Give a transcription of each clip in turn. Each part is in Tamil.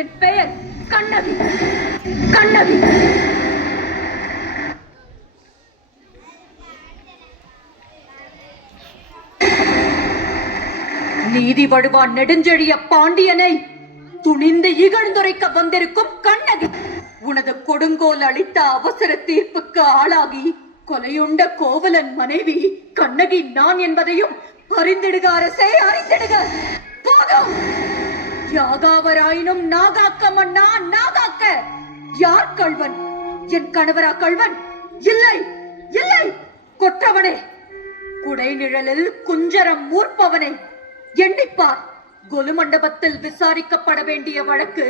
என் பெயர் கண்ணகி. கண்ணகி. நீதி வடுவான் நெடுஞ்செழிய பாண்டியனை துணிந்து இகழ்ந்துரைக்க வந்திருக்கும் கண்ணகி. உனது கொடுங்கோல் அளித்த அவசர தீர்ப்புக்கு ஆளாகி கொலையுண்ட கோவலன் மனைவி கண்ணகி நான் என்பதையும் அறிந்திடுக அரசே, அறிந்திடுக. போதும். யாகாவராயினும் நாகாக்க மன்னா, நாகாக்க. யார் கள்வன்? என் கணவரா கள்வன்? இல்லை, இல்லை. கொற்றவனே, குடை நிழலில் குஞ்சரம் மூர்ப்பவனே, எண்ணிப்பார். கொலு மண்டபத்தில் விசாரிக்கப்பட வேண்டிய வழக்கு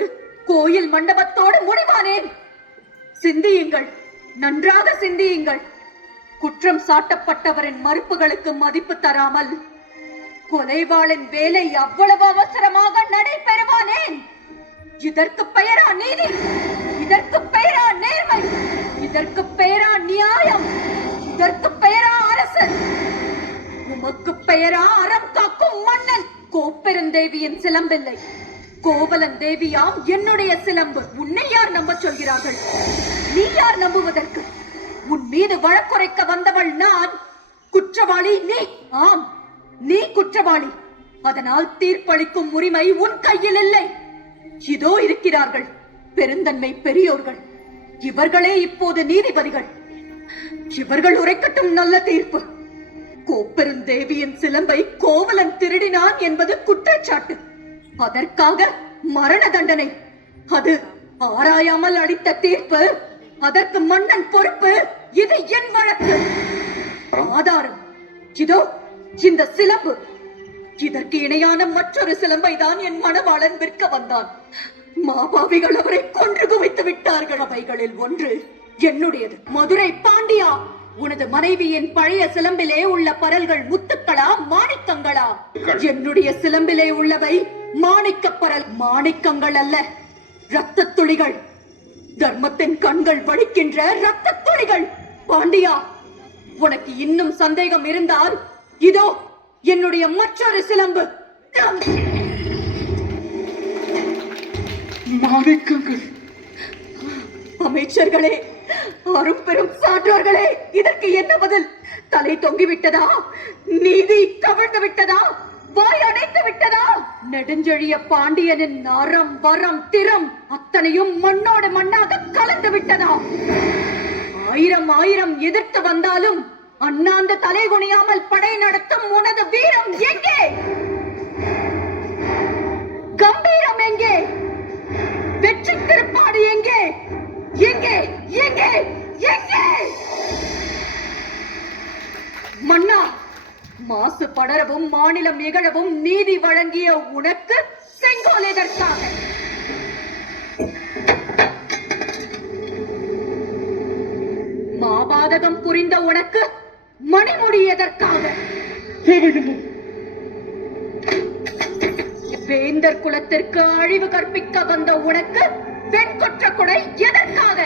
கோயில் மண்டபத்தோடு முடிவானேன். சிந்தியுங்கள், நன்றாக சிந்தியுங்கள். குற்றம் சாட்டப்பட்டவரின் மறுப்புகளுக்கு மதிப்பு தராமல் கொலைவாளின் வேலை அவ்வளவு அவசரமாக நடைபெறுவானேன். இதற்கு பெயரா நீதி? இதற்கு பெயரா நேர்மை? இதற்கு பெயரா நியாயம்? இதற்கு பெயரா அரசு? உமக்கு பெயரா அறம் காக்கும் மன்னன்? கோப்பெருந்தேவியின் சிலம்பில்லை, கோவலன் தேவியாம் என்னுடைய சிலம்பு. உன்னை யார் நம்ப சொல்கிறார்கள்? நீ யார் நம்புவதற்கு? உன் மீது வழக்குரைக்க வந்தவள் நான். குற்றவாளி நீ. ஆம், நீ குற்றவாளி. அதனால் தீர்ப்பளிக்கும் உரிமை உன் கையில் இல்லை. இதோ இருக்கிறார்கள் பெருந்தன்மை பெரியோர்கள். இவர்களே இப்போது நீதிபதிகள். இவர்கள் உரைக்கட்டும் நல்ல தீர்ப்பு. கோப்பெருந்தேவியின் சிலம்பை கோவலன் திருடினான் என்பது குற்றச்சாட்டு. அதற்காக மரண தண்டனை. அது ஆராயாமல் அளித்த தீர்ப்பு. அதற்கு மன்னன் பொறுப்பு. இது என் வழக்கு. ஆதாரம் இதோ இந்த சிலம்பு. இதற்கு இணையான மற்றொரு சிலம்பை தான் என் மணவாளன் விற்க வந்தான். மாபாவிகள் அவரை கொன்று குவித்து விட்டார்கள். அவைகளில் ஒன்று என்னுடையது. மதுரை பாண்டியா, உனது மனைவியின் பழைய சிலம்பிலே உள்ள பரல்கள் முத்துக்களா, மாணிக்கங்களா? என்னுடைய சிலம்பிலே உள்ளவை மாணிக்க பரல். மாணிக்கங்கள் அல்ல, இரத்த துளிகள். தர்மத்தின் கண்கள் வடிக்கின்ற இரத்த துளிகள். பாண்டியா, உனக்கு இன்னும் சந்தேகம் இருந்தால் இதோ என்னுடைய மற்றொரு சிலம்பு. மாணிக்கங்கள். அமைச்சர்களே, அரும்பெரும் சான்றோர்களே, இதற்கு என்ன பதில்? தலை தொங்கிவிட்டதா? நீதி கவிழ்ந்து விட்டதா? வாய் அடைத்து விட்டதா? நெடுஞ்செழிய பாண்டியனின் அறம், வரம், திறம் அத்தனையும் மண்ணோடு மண்ணாக கலந்து விட்டதா? ஆயிரம் ஆயிரம் எதிர்த்து வந்தாலும் அண்ணாந்து தலை குனியாமல் படை நடத்தும் உனது வீரம் எங்கே? கம்பீரம் எங்கே? வெற்றி திருப்பாடு எங்கே? எங்கே? எங்கே? எங்கே? மன்னா, மாசு படரவும் மாநிலம் இகழவும் நீதி வழங்கிய உனக்கு செங்கோல் எதற்காக? மாபாதகம் புரிந்த உனக்கு மணிமுடி எதற்காக? வேந்தர் குலத்திற்கு அழிவு கற்பிக்க வந்த உனக்கு வெண்கொற்ற கொடை எதற்காக?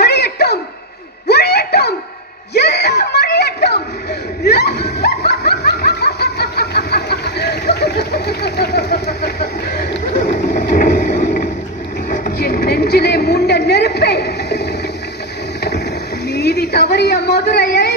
அழியட்டும், ஒழியட்டும், எல்லாம் அழியட்டும். என் நெஞ்சிலே மூண்ட நெருப்பை, நீதி தவறிய மதுரையை